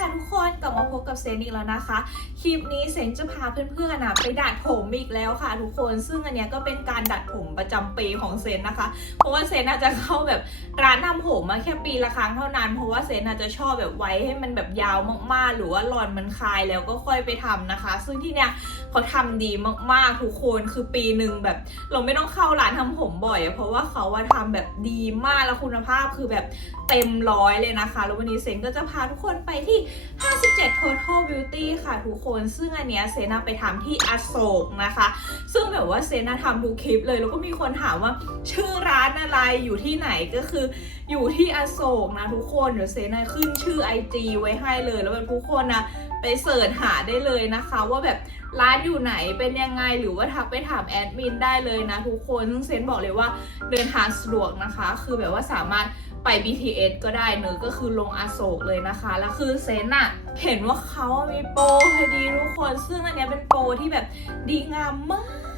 ค่ะทุกคนกลับมาพบกับเซนอีกแล้วนะคะ คลิปนี้เซนจะพาเพื่อนๆนะไปดัดผมอีกแล้วค่ะทุกคนซึ่งอันเนี้ยก็เป็นการดัดผมประจำปีของเซนนะคะ เพราะว่าเซนอาจจะเข้าแบบร้านทำผมมาแค่ปีละครั้งเท่านั้น เพราะว่าเซนอาจจะชอบแบบไว้ให้มันแบบยาวมากๆ หรือว่าหลอนมันคลายแล้วก็ค่อยไปทำนะคะ ซึ่งที่เนี้ยเขาทำดีมากๆทุกคนคือปีหนึ่งแบบ เราไม่ต้องเข้าร้านทำผมบ่อย เพราะว่าเขาว่าทำแบบดีมากแล้วคุณภาพคือแบบเต็มร้อยเลยนะคะ แล้ววันนี้เซนก็จะพาทุกคนไปที่57 Total Beauty ค่ะทุกคนซึ่งอันเนี้ยเซนาไปทำที่อโศกนะคะ ซึ่งแบบว่าเซนาทำทุกคลิปเลย แล้วก็มีคนถามว่าชื่อร้านอะไรอยู่ที่ไหนก็คืออยู่ที่อโศกนะทุกคนเดี๋ยวเซนาขึ้นชื่อ IG ไว้ให้เลย แล้วเป็นทุกคนนะไปเสิร์ชหาได้เลยนะคะว่าแบบ ร้านอยู่ไหนเป็นยังไงหรือว่าทักไปถามแอดมินได้เลยนะทุกคนซึ่งเซนบอกเลยว่าเดินทางสะดวกนะคะ คือแบบว่าสามารถไป BTS ก็ได้เนอะก็คือลงอโศกเลยนะคะ แล้วคือเซนอะเห็นว่าเขามีโปรพอดีทุกคน ซึ่งอันเนี้ยเป็นโปรที่แบบดีงามมาก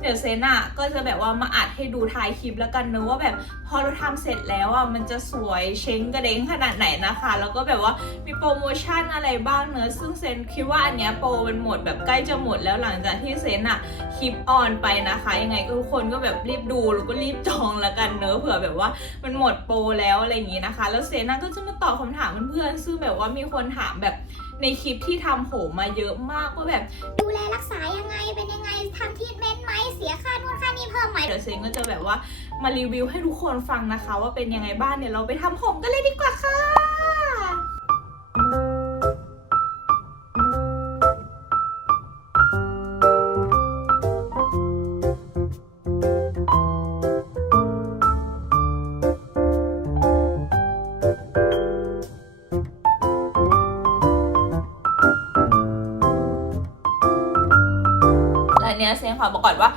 เดี๋ยวเซนอะก็จะแบบว่ามาอัดให้ดูท้ายคลิปแล้วกันเนอะว่าแบบพอเราทำเสร็จแล้วอะมันจะสวยเช้งกระเด้งขนาดไหนนะคะ แล้วก็แบบว่ามีโปรโมชั่นอะไรบ้างเนอะซึ่งเซนคิดว่าอันเนี้ยโปรมันหมดแบบใกล้จะหมดแล้วหลังจากที่เซนอะคลิปออนไปนะคะ ยังไงก็ทุกคนก็แบบรีบดูแล้วก็รีบจองแล้วกันเนอะเผื่อแบบว่ามันหมดโปรแล้วอะไรอย่างงี้นะคะ แล้วเซนก็จะมาตอบคำถามเพื่อนๆซึ่งแบบว่ามีคนถามแบบ ในคลิปที่ทำผมมาเยอะมากว่าแบบ ดูแลรักษายังไงเป็นยังไงทำทีทเมนต์ไหมเสียค่านู่นค่านี่เพิ่มไหมเดี๋ยวเซนก็จะแบบว่ามารีวิวให้ทุกคนฟังนะคะ ว่าเป็นยังไงบ้างเนี่ยเราไปทำผมกันเลยดีกว่าค่ะ เนี้ยเซนขอบอกก่อนว่า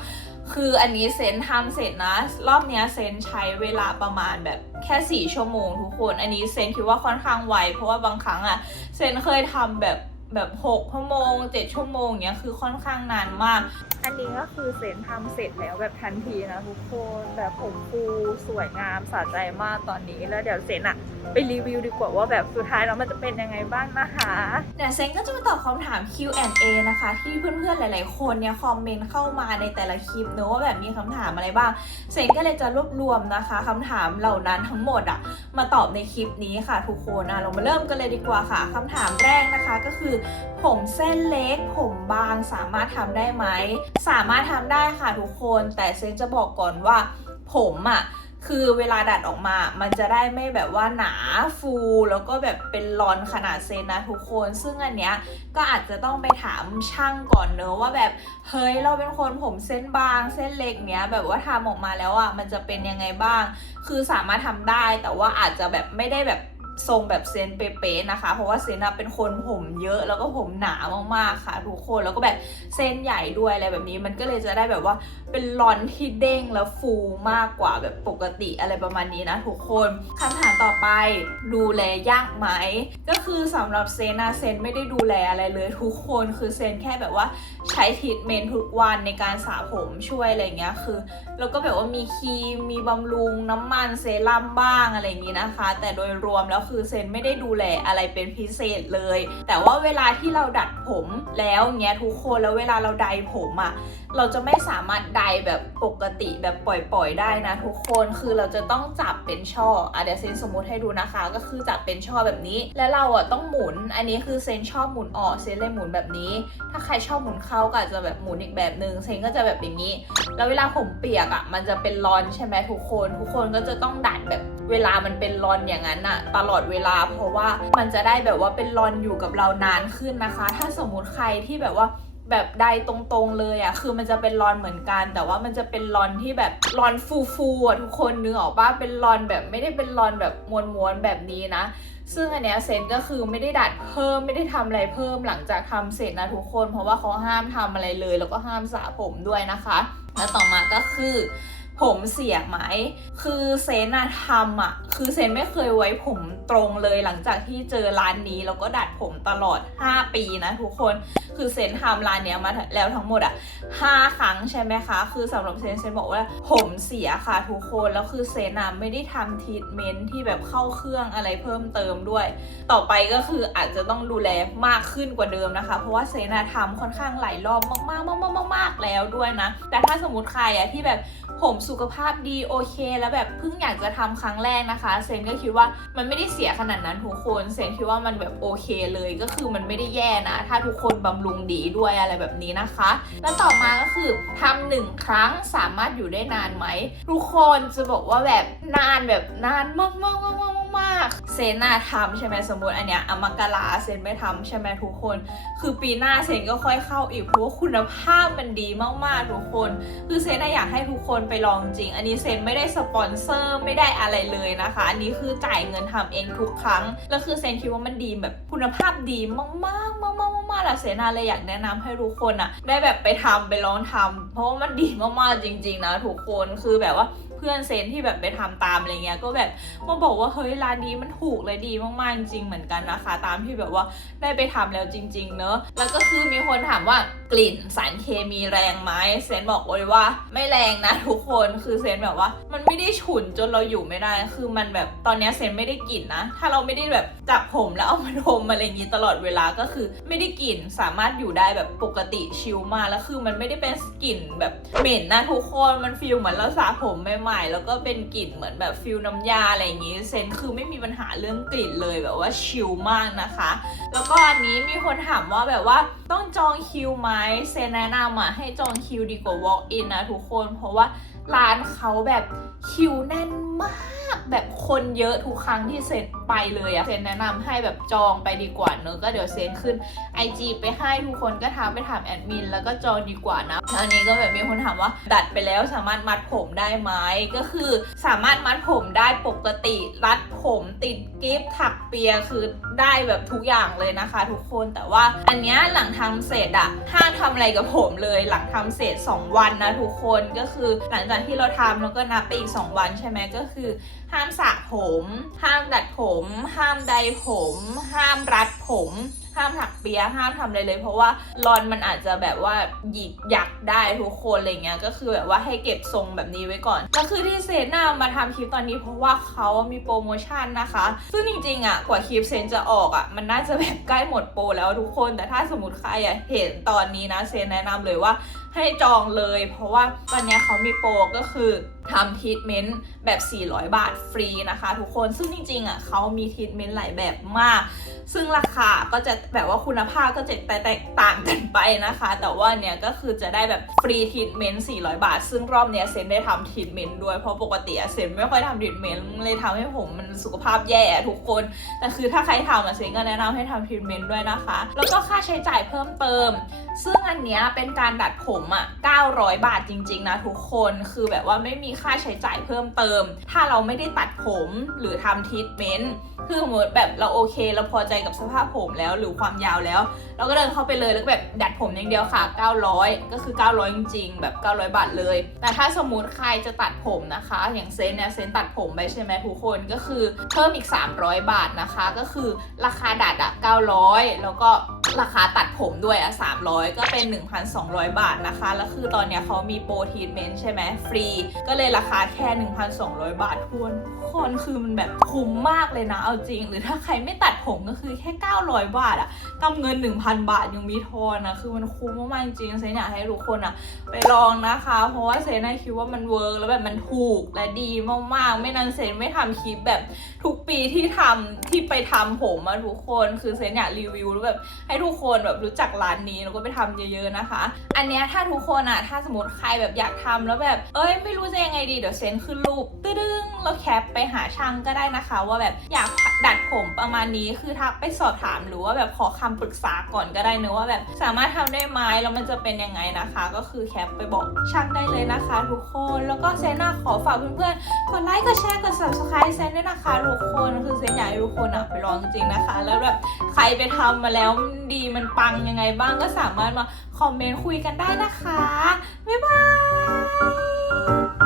คืออันนี้เซนทำเสร็จนะ รอบเนี้ยเซนใช้เวลาประมาณแบบแค่สี่ชั่วโมงทุกคน อันนี้เซนคิดว่าค่อนข้างไวเพราะว่าบางครั้งอะเซนเคยทำแบบ แบบ6ชั่วโมง7ชั่วโมงเนี้ยคือค่อนข้างนานมาก อันนี้ก็คือเซนทำเสร็จแล้วแบบทันทีนะทุกคนแบบผมฟูสวยงามสะใจมากตอนนี้แล้วเดี๋ยวเซนอะไปรีวิวดีกว่าว่าแบบสุดท้ายแล้วมันจะเป็นยังไงบ้างนะคะเดี๋ยวเซนก็จะมาตอบคำถาม Q&A นะคะ ที่เพื่อนๆหลายๆ คนเนี่ยคอมเมนต์เข้ามาในแต่ละคลิปเนอะว่าแบบมีคำถามอะไรบ้างเซนก็เลยจะรวบรวมนะคะคำถามเหล่านั้นทั้งหมดอะมาตอบในคลิปนี้ค่ะทุกคนอะเรามาเริ่มกันเลยดีกว่าค่ะคำถามแรกนะคะก็คือผมเส้นเล็ก ผมบางสามารถทำได้ไหม สามารถทำได้ค่ะทุกคน แต่เซนจะบอกก่อนว่าผมอะคือเวลาดัดออกมา มันจะได้ไม่แบบว่าหนาฟูแล้วก็แบบเป็นรอนขนาดเซนนะทุกคน ซึ่งอันเนี้ยก็อาจจะต้องไปถามช่างก่อนเนอะว่าแบบเฮ้ยเราเป็นคนผมเส้นบาง เส้นเล็กเนี้ยแบบว่าทำออกมาแล้วอะมันจะเป็นยังไงบ้าง คือสามารถทำได้แต่ว่าอาจจะแบบไม่ได้แบบ ทรงแบบเซนเป๊ะๆนะคะ เพราะว่าเซนเป็นคนผมเยอะแล้วก็ผมหนามากๆค่ะทุกคนแล้วก็แบบเส้นใหญ่ด้วยอะไรแบบนี้มันก็เลยจะได้แบบว่าเป็นรอนที่เด้งแล้วฟูมากกว่าแบบปกติอะไรประมาณนี้นะทุกคนคำถามต่อไปดูแลยากไหมก็คือสำหรับเซนอะเซนไม่ได้ดูแลอะไรเลยทุกคนคือเซนแค่แบบว่าใช้ทรีทเมนต์ทุกวันในการสระผมช่วยอะไรเงี้ยคือ แล้วก็แบบว่ามีครีมมีบำรุงน้ำมันเซรั่มบ้างอะไรอย่างนี้นะคะ แต่โดยรวมแล้วคือเซนไม่ได้ดูแลอะไรเป็นพิเศษเลย แต่ว่าเวลาที่เราดัดผมแล้วเงี้ยทุกคนแล้วเวลาเราไดผมอะ่ะเราจะไม่สามารถไดแบบปกติแบบปล่อยๆได้นะทุกคนคือเราจะต้องจับเป็นช่ออะเดี๋ยวเซนสมมุติให้ดูนะคะ ก็คือจับเป็นช่อแบบนี้ แล้วเราอะต้องหมุน อันนี้คือเซนชอบหมุนออกเซนเลยหมุนแบบนี้ ถ้าใครชอบหมุนเข้าก็อาจจะแบบหมุนอีกแบบหนึ่งเซนก็จะแบบอย่างนี้ แล้วเวลาผมเปียกอะมันจะเป็นรอนใช่ไหมทุกคน ทุกคนก็จะต้องดัดแบบเวลามันเป็นรอนอย่างนั้นอะตลอดเวลา เพราะว่ามันจะได้แบบว่าเป็นรอนอยู่กับเรานานขึ้นนะคะ ถ้าสมมติใครที่แบบว่าแบบใดตรงๆเลยอะคือมันจะเป็นรอนเหมือนกัน แต่ว่ามันจะเป็นรอนที่แบบรอนฟูๆอะทุกคนนึกออกปะเป็นรอนแบบไม่ได้เป็นรอนแบบม้วนๆแบบนี้นะ ซึ่งอันเนี้ยเซนก็คือไม่ได้ดัดเพิ่มไม่ได้ทำอะไรเพิ่มหลังจากทำเสร็จนะทุกคน เพราะว่าเขาห้ามทำอะไรเลย แล้วก็ห้ามสระผมด้วยนะคะ แล้วต่อมาก็คือ ผมเสียไหม คือเซนอะทำอะคือเซนไม่เคยไว้ผมตรงเลยหลังจากที่เจอร้านนี้แล้วก็ดัดผมตลอด 5 ปีนะทุกคน คือเซนทำร้านเนี้ยมาแล้วทั้งหมดอะ5ครั้งใช่ไหมคะ คือสำหรับเซนเซนบอกว่าผมเสียค่ะทุกคน แล้วคือเซนอะไม่ได้ทำทรีทเมนต์ที่แบบเข้าเครื่องอะไรเพิ่มเติมด้วย ต่อไปก็คืออาจจะต้องดูแลมากขึ้นกว่าเดิมนะคะ เพราะว่าเซนาทำค่อนข้างหลายรอบมากๆมากๆมากๆแล้วด้วยนะ แต่ถ้าสมมติใครอะที่แบบผมสุขภาพดีโอเค แล้วแบบเพิ่งอยากจะทำครั้งแรกนะคะ เซนก็คิดว่ามันไม่ได้เสียขนาดนั้นทุกคน เซนคิดว่ามันแบบโอเคเลยก็คือมันไม่ได้แย่นะ ถ้าทุกคนบำรุงดีด้วยอะไรแบบนี้นะคะ แล้วต่อมาก็คือทำหนึ่งครั้งสามารถอยู่ได้นานไหมทุกคนจะบอกว่าแบบนานแบบนานมากมากมาก มากเซนน่าทำใช่ไหมสมมติอันเนี้ยอมกราเซนไม่ทำใช่ไหมทุกคน คือปีหน้าเซนก็ค่อยเข้าอีกเพราะว่าคุณภาพมันดีมากๆทุกคน คือเซนอยากให้ทุกคนไปลองจริง อันนี้เซนไม่ได้สปอนเซอร์ไม่ได้อะไรเลยนะคะ อันนี้คือจ่ายเงินทำเองทุกครั้ง แล้วคือเซนคิดว่ามันดีแบบคุณภาพดีมากๆมากๆมากๆมากแล้วเซนน่ะเลยอยากแนะนำให้ทุกคนอะได้แบบไปทำไปลองทำเพราะว่ามันดีมากๆจริง ๆ นะทุกคนคือแบบว่า เพื่อนเซนที่แบบไปทำตามอะไรเงี้ยก็แบบมาบอกว่าเฮ้ยร้านนี้มันถูกเลยดีมากๆจริงๆเหมือนกันนะคะ ตามที่แบบว่าได้ไปทำแล้วจริง ๆ เนอะแล้วก็คือมีคนถามว่ากลิ่นสารเคมีแรงไหมเซนบอกเลยว่า ไม่แรงนะทุกคนคือเซนแบบว่า มันไม่ได้ฉุนจนเราอยู่ไม่ได้ คือมันแบบตอนนี้เซนไม่ได้กลิ่นนะ ถ้าเราไม่ได้แบบจับผมแล้วเอามาดมอะไรอย่างนี้ตลอดเวลาก็คือ ไม่ได้กลิ่นสามารถอยู่ได้แบบปกติชิลมากแล้วคือมันไม่ได้เป็นกลิ่นแบบเหม็นนะทุกคนมันฟีลเหมือนเราสระผมใหม่ๆแล้วก็เป็นกลิ่นเหมือนแบบฟิลน้ำยาอะไรอย่างนี้เซนคือไม่มีปัญหาเรื่องกลิ่นเลยแบบว่าชิลมากนะคะ แล้วก็อันนี้มีคนถามว่าแบบว่าต้องจองคิวไหมเซนแนะนำอะให้จองคิวดีกว่า walk in นะทุกคน เพราะว่าร้านเขาแบบคิวแน่นมาก แบบคนเยอะทุกครั้งที่เซน ไปเลยอะเซนแนะนำให้แบบจองไปดีกว่าเนอะก็เดี๋ยวเซนขึ้น IG ไปให้ทุกคนก็ทักไปถามแอดมินแล้วก็จองดีกว่านะอันนี้ก็แบบมีคนถามว่าดัดไปแล้วสามารถมัดผมได้ไหมก็คือสามารถมัดผมได้ปกติรัดผมติดกิฟต์ถักเปียคือได้แบบทุกอย่างเลยนะคะ ทุกคนแต่ว่าอันเนี้ยหลังทำเสร็จอะห้ามทำอะไรกับผมเลย หลังทำเสร็จ 2 วันนะทุกคนก็คือหลังจากที่เราทำแล้วก็นับไปอีก 2 วันใช่ไหมก็คือ ห้ามสระผม ห้ามดัดผมห้ามใดผม ห้ามรัดผม ห้ามถักเปียห้ามทำอะไรเลย เพราะว่าลอนมันอาจจะแบบว่าหยิกยักได้ทุกคนอะไรเงี้ยก็คือแบบว่าให้เก็บทรงแบบนี้ไว้ก่อนก็คือที่เซนน่ามาทำคลิปตอนนี้เพราะว่าเขามีโปรโมชั่นนะคะ ซึ่งจริงๆอะกว่าคลิปเซนจะออกอะมันน่าจะแบบใกล้หมดโปรแล้วทุกคน แต่ถ้าสมมติใครอะเห็นตอนนี้นะเซนแนะนำเลยว่า ให้จองเลย เพราะว่าตอนนี้เขามีโปรก็คือทำทรีทเมนต์แบบ 400 บาทฟรีนะคะทุกคน ซึ่งจริงๆอะเขามีทรีทเมนต์หลายแบบมาก ซึ่งราคาก็จะแบบว่าคุณภาพก็จะแตกต่างกันไปนะคะ แต่ว่าเนี่ยก็คือจะได้แบบฟรีทรีทเมนต์400 บาท ซึ่งรอบเนี้ยเซนได้ทำทรีทเมนต์ด้วย เพราะปกติเซนไม่ค่อยทำทรีทเมนต์เลยทำให้ผมมันสุขภาพแย่ทุกคน แต่คือถ้าใครทำอะเซนก็แนะนำให้ทำทรีทเมนต์ด้วยนะคะ แล้วก็ค่าใช้จ่ายเพิ่มเติม ซึ่งอันเนี้ยเป็นการดัดผมอะ่ะ 900 บาทจริง ๆ นะทุกคน คือแบบว่าไม่มีค่าใช้จ่ายเพิ่มเติม ถ้าเราไม่ได้ตัดผมหรือทำทรีทเมนต์ คือสมมติแบบเราโอเค เราพอใจกับสภาพผมแล้วหรือความยาวแล้ว เราก็เดินเข้าไปเลยแล้วแบบดัดผมอย่างเดียวค่ะ 900 ก็คือ 900 จริงๆ แบบ 900 บาทเลย แต่ถ้าสมมติใครจะตัดผมนะคะ อย่างเซนเนี่ยเซนตัดผมไปใช่ไหมทุกคน ก็คือเพิ่มอีก 300 บาทนะคะ ก็คือราคาดัดอะ900 แล้วก็ ราคาตัดผมด้วยอะ300 ก็เป็น 1,200 บาทนะคะ แล้วคือตอนเนี้ยเขามีโปรทีทเมนต์ใช่ไหมฟรี ก็เลยราคาแค่ 1,200 บาททวนทุกคนคือมันแบบคุ้มมากเลยนะ เอาจริง หรือถ้าใครไม่ตัดผมก็คือแค่ 900 บาทอะกำเงิน 1,000 บาทยังมีทอนนะ คือมันคุ้มมากๆจริงเซนอยากให้ทุกคนอะไปลองนะคะ เพราะว่าเซนน่ะคิดว่ามันเวิร์กแล้วแบบมันถูกและดีมากๆ ไม่นั้นเซนไม่ทำคลิปแบบทุกปีที่ทำที่ไปทำผมมาทุกคน คือเซนอยากรีวิวแล้วแบบให้ทุกุกคนแบบรู้จักร้านนี้แล้วก็ไปทำเยอะๆนะคะ อันเนี้ยถ้าทุกคนอะถ้าสมมติใครแบบอยากทำแล้วแบบเอ้ยไม่รู้จะยังไงดีเดี๋ยวเซนขึ้นรูปตึ้งๆแล้วแคปไปหาช่างก็ได้นะคะ ว่าแบบอยากดัดผมประมาณนี้คือทักไปสอบถามหรือว่าแบบขอคำปรึกษาก่อนก็ได้เนะว่าแบบสามารถทำได้ไหมแล้วมันจะเป็นยังไงนะคะ ก็คือแคปไปบอกช่างได้เลยนะคะ ทุกคนแล้วก็เซนน่ะขอฝากเพื่อนๆกดไลค์กดแชร์กด subscribe เซนด้วยนะคะทุกคนคือเซนอยากให้ทุกคนอะไปลองจริงๆนะคะ แล้วแบบใครไปทำมาแล้วมันดีมันปังยังไงบ้างก็สามารถมาคอมเมนต์คุยกันได้นะคะ บ๊ายบาย